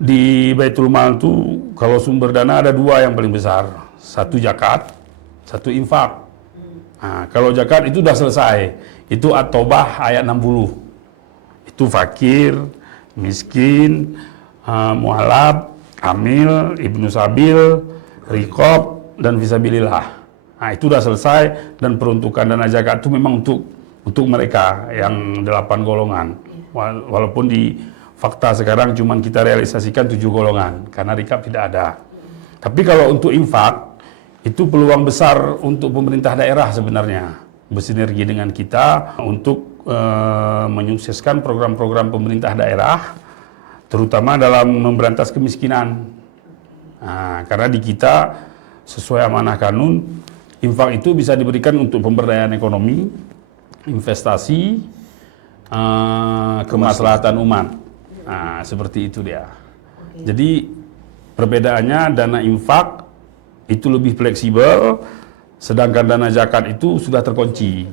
Di Baitul Mal itu kalau sumber dana ada dua yang paling besar. Satu zakat, satu infak. Nah, kalau zakat itu sudah selesai. Itu At-Taubah ayat 60. Itu fakir, miskin, mualaf, amil, ibnu sabil, riqab, dan fisabilillah. Nah, itu sudah selesai dan peruntukan dana zakat itu memang untuk mereka yang 8 golongan. Walaupun di fakta sekarang cuma kita realisasikan 7 golongan karena rikap tidak ada. Tapi kalau untuk infak itu peluang besar untuk pemerintah daerah sebenarnya bersinergi dengan kita untuk menyukseskan program-program pemerintah daerah terutama dalam memberantas kemiskinan. Nah, karena di kita sesuai amanah kanun infak itu bisa diberikan untuk pemberdayaan ekonomi, investasi, kemaslahatan umat. Nah, seperti itu dia. Jadi perbedaannya dana infak itu lebih fleksibel, sedangkan dana zakat itu sudah terkunci.